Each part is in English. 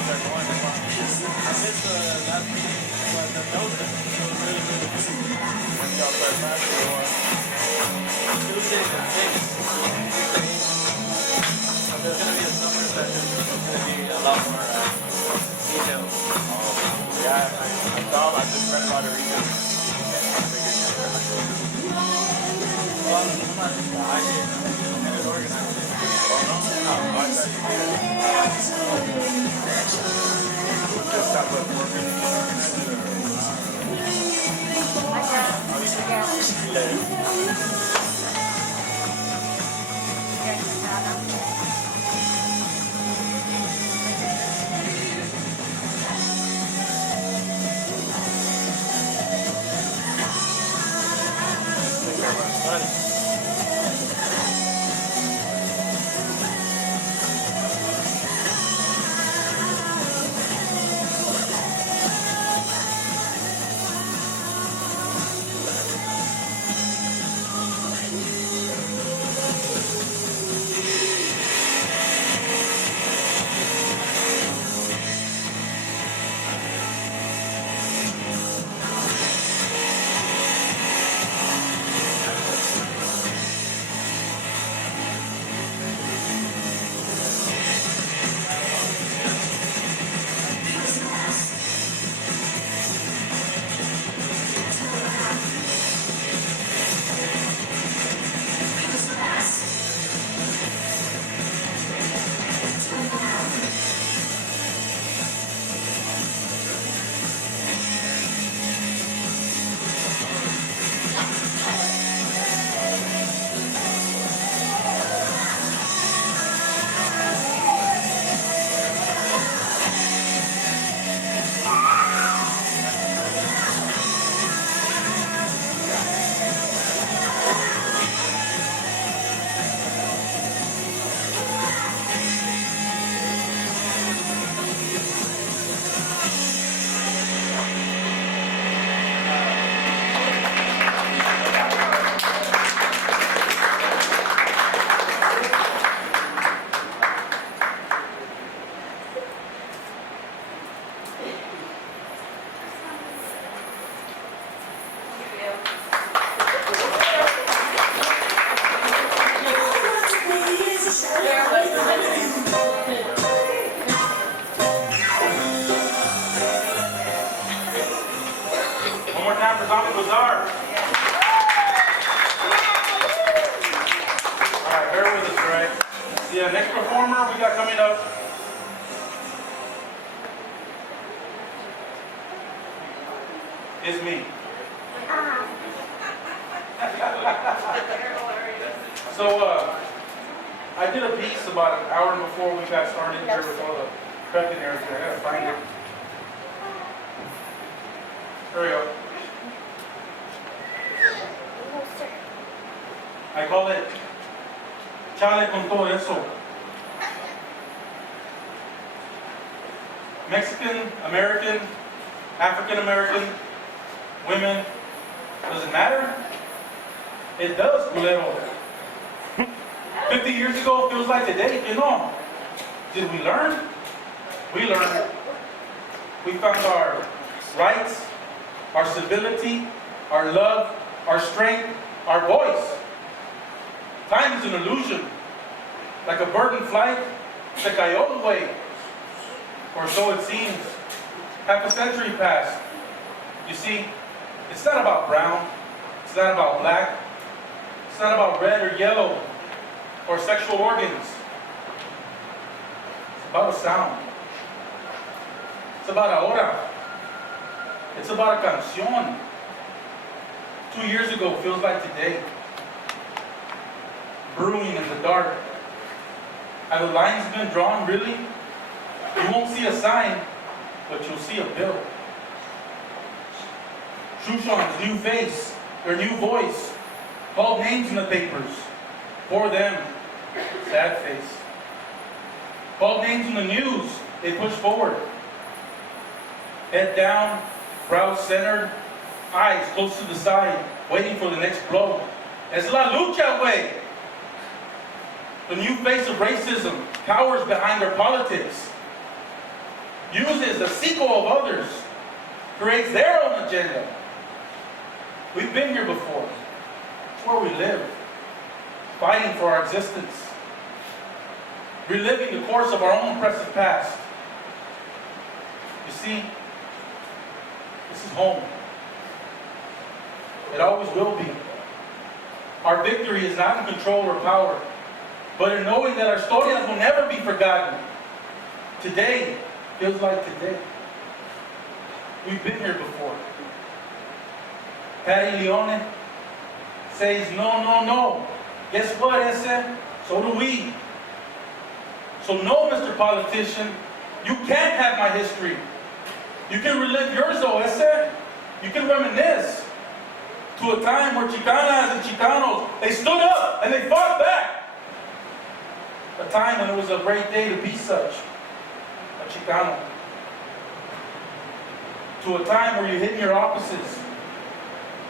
out there going. I missed the last meeting, but the notes, it was really, really good. When y'all started passing on Tuesdays and 6. There's going to be a summer session. It's going to be a lot more details. Yeah, I just read about it recently. Well, I did. And it organized it. Oh, no? No, I thought you did. Just stop working. One more time for Zombie Bazaar. Alright, bear with us, right? The next performer we got coming up. Is me. So, I did a piece about an hour before we got started here with all the prep and everything. I gotta find it. There we go. I call it Chale con todo eso. Mexican, American, African American, women, does it matter? It does, culero. 50 years ago feels like today, you know. Did we learn? We learned. We found our rights, our civility, our love, our strength, our voice. Time is an illusion. Like a bird in flight, se cayó away. Or so it seems. Half a century passed. You see, it's not about brown. It's not about black. It's not about red or yellow or sexual organs. It's about a sound. It's about ahora. It's about a canción. 2 years ago feels like today. Brewing in the dark. Have the lines been drawn, really? You won't see a sign, but you'll see a bill. Shushan's new face, their new voice, called names in the papers. For them, sad face. Called names in the news, they push forward. Head down, brow centered, eyes close to the side, waiting for the next blow. Es la lucha, way. The new face of racism cowers behind their politics. uses the sequel of others, creates their own agenda. We've been here before. It's where we live, fighting for our existence, reliving the course of our own oppressive past. You see, this is home. It always will be. Our victory is not in control or power, but in knowing that our historias will never be forgotten. Today feels like today. We've been here before. Patty Leone says, no, no, no. Guess what, Ese? So do we. So no, Mr. Politician, you can't have my history. You can relive yours, though, Ese. You can reminisce to a time where Chicanas and Chicanos, they stood up and they fought back. A time when it was a great day to be such a Chicano. To a time where you hid in your offices,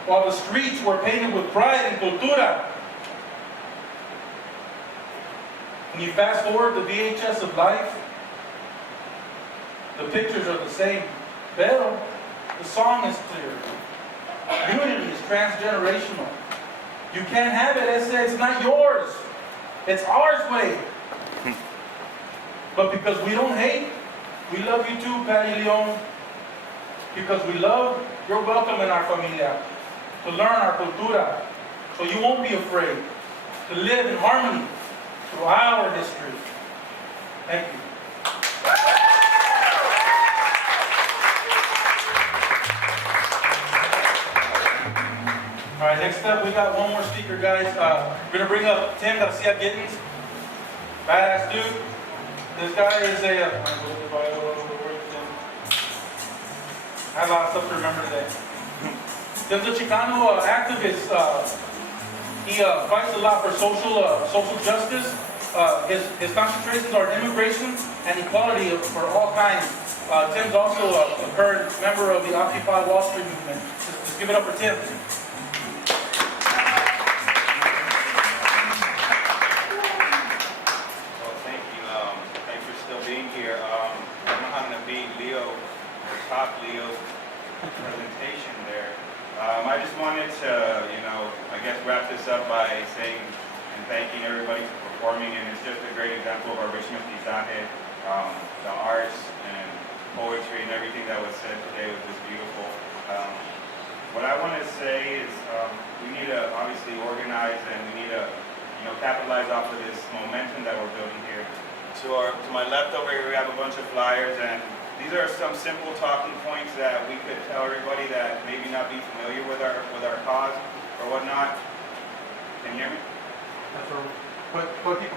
while the streets were painted with pride and cultura. When you fast forward the VHS of life, the pictures are the same, pero the song is clear. Unity is transgenerational. You can't have it, it's not yours. It's ours way. But because we don't hate, we love you too, Patty Leone. Because we love, you're welcome in our familia. To learn our cultura. So you won't be afraid. To live in harmony through our history. Thank you. All right, next up we got one more speaker, guys. We're going to bring up Tim Garcia Gittens. Badass dude. This guy is a... I have a lot of stuff to remember today. Tim's a Chicano activist. He fights a lot for social justice. His concentrations are immigration and equality for all kinds. Tim's also a current member of the Occupy Wall Street movement. Just give it up for Tim. Well, thank you. Thanks for still being here. I don't know how to beat Leo, or top Leo's presentation there. I just wanted to, I guess wrap this up by saying and thanking everybody for performing, and it's just a great example of our rich mestizaje. The arts and poetry and everything that was said today was just beautiful. What I want to say is we need to obviously organize, and we need to, capitalize off of this momentum that we're building here. To my left over here, we have a bunch of flyers, and these are some simple talking points that we could tell everybody that maybe not be familiar with our cause or whatnot. Can you hear me? That's what people.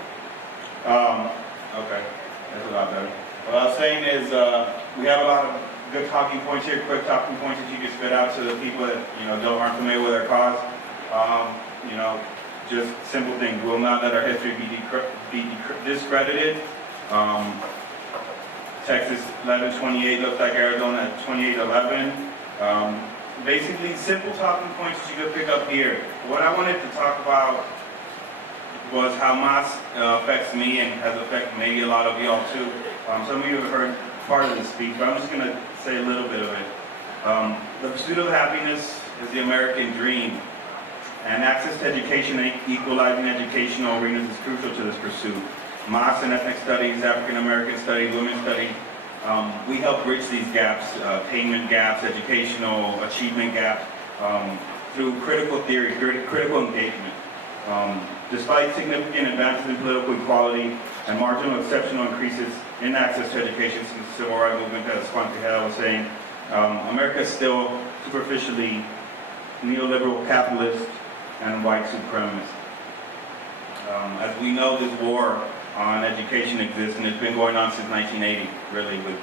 Okay, that's a lot better. What I was saying is we have a lot of good talking points here, quick talking points that you can spit out to the people that aren't familiar with our cause. Just simple things. We'll not let our history be discredited. Texas 1128 looks like Arizona 2811. Basically, simple talking points that you could pick up here. What I wanted to talk about was how MAS affects me and has affected maybe a lot of y'all too. Some of you have heard part of the speech, but I'm just going to say a little bit of it. The pursuit of happiness is the American dream, and access to education and equalizing educational arenas is crucial to this pursuit. MAS and ethnic studies, African American studies, women's studies, we help bridge these gaps, attainment gaps, educational achievement gaps, through critical theory, critical engagement. Despite significant advances in political equality and marginal exceptional increases in access to education since the Civil Rights Movement, as Juan Tejeda was saying, America is still superficially neoliberal, capitalist, and white supremacist. As we know, this war on education exists, and it's been going on since 1980, really, with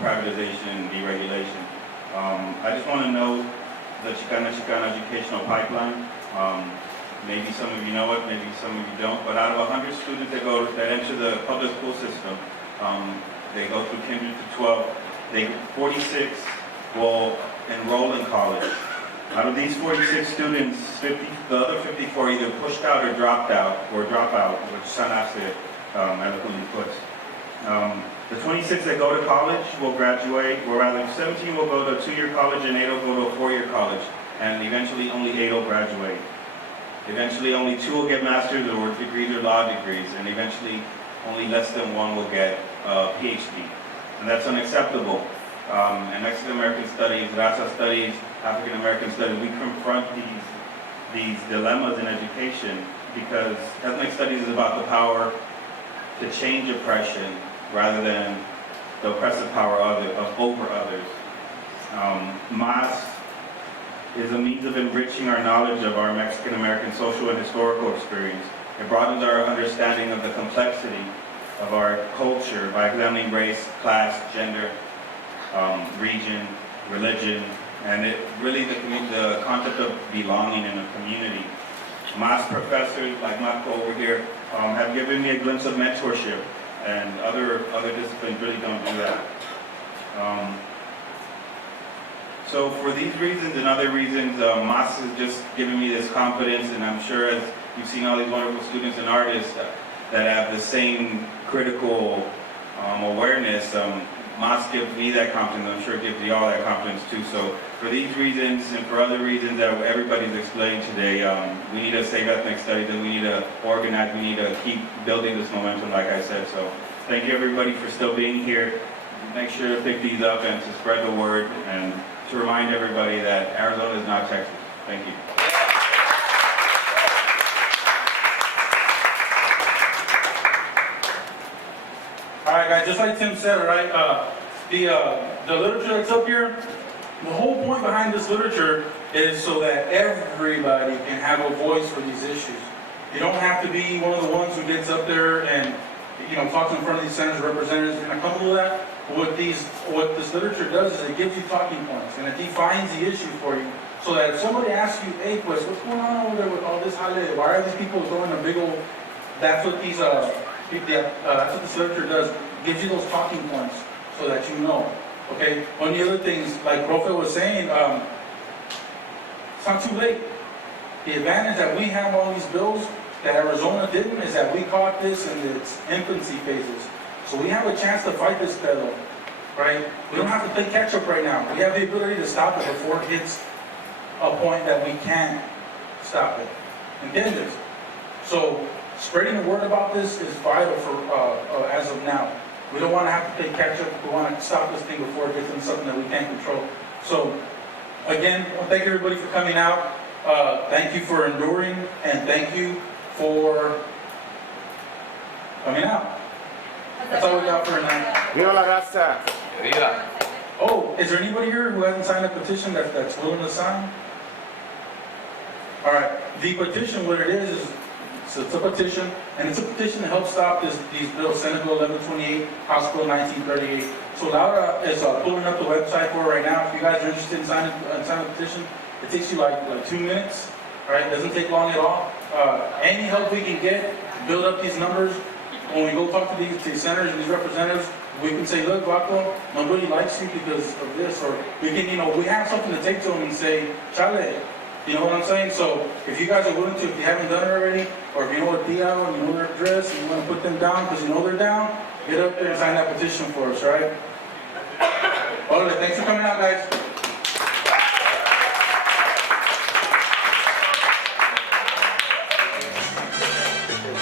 privatization and deregulation. I just want to know the Chicana educational pipeline. Maybe some of you know it, maybe some of you don't, but out of 100 students that enter the public school system, they go through kinder to 12, 46 will enroll in college. Out of these 46 students, the other 54 either pushed out or dropped out, or drop out, which San Arce eloquently puts. The 26 that go to college will graduate, or rather 17 will go to a 2-year college and 8 will go to a 4-year college. And eventually only 8 will graduate. Eventually only 2 will get master's or degrees or law degrees. And eventually only less than 1 will get a PhD. And that's unacceptable. In Mexican American studies, Raza studies, African American studies, we confront these dilemmas in education because ethnic studies is about the power to change oppression rather than the oppressive power of over others. MAS is a means of enriching our knowledge of our Mexican American social and historical experience. It broadens our understanding of the complexity of our culture by examining race, class, gender, region, religion, and it really the concept of belonging in a community. MAS professors like Marco over here have given me a glimpse of mentorship, and other disciplines really don't do that. So for these reasons and other reasons, MAS has just given me this confidence, and I'm sure as you've seen all these wonderful students and artists that have the same critical awareness, MAS gives me that confidence. I'm sure it gives you all that confidence too. So for these reasons and for other reasons that everybody's explained today, we need to save ethnic studies and we need to organize, we need to keep building this momentum like I said. So thank you everybody for still being here. Make sure to pick these up and to spread the word and to remind everybody that Arizona is not Texas. Thank you. All right, guys, just like Tim said, right, the literature that's up here, the whole point behind this literature is so that everybody can have a voice for these issues. You don't have to be one of the ones who gets up there and, talks in front of these senators, representatives. You're not comfortable with that. What this literature does is it gives you talking points and it defines the issue for you, so that if somebody asks you, hey, pues, what's going on over there with all this jale? Why are these people throwing a big old? That's what these that's what this literature does. It gives you those talking points so that you know. Okay. One of the other things, like Profe was saying, it's not too late. The advantage that we have on these bills that Arizona didn't is that we caught this in its infancy phases. So we have a chance to fight this battle, right? We don't have to play catch up right now. We have the ability to stop it before it hits a point that we can't stop it. ¿Entiendes? So spreading the word about this is vital for as of now. We don't want to have to play catch up. We want to stop this thing before it gets into something that we can't control. So again, thank everybody for coming out. Thank you for enduring, and thank you for coming out. That's all we got for tonight. Viva la raza! Viva. Oh, is there anybody here who hasn't signed a petition that's willing to sign? All right, the petition, what it is it's a petition, and it's a petition to help stop these bills, Senate Bill 1128, House Bill 1938. So Laura is pulling up the website for it right now. If you guys are interested in signing a petition, it takes you like 2 minutes, all right? It doesn't take long at all. Any help we can get to build up these numbers, when we go talk to these senators and these representatives, we can say, look, Vaco, nobody likes you because of this, or we can, we have something to take to them and say, chale, you know what I'm saying? So if you guys are willing to, if you haven't done it already, or if you know a Tia and you know their address and you want to put them down because you know they're down, get up there and sign that petition for us, right? All right, thanks for coming out, guys.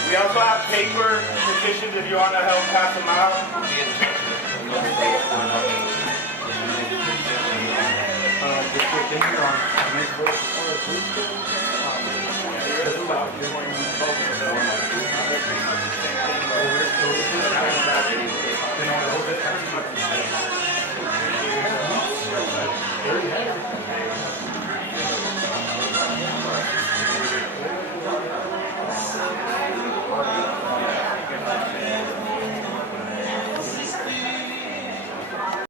We also have paper petitions if you want to help pass them out.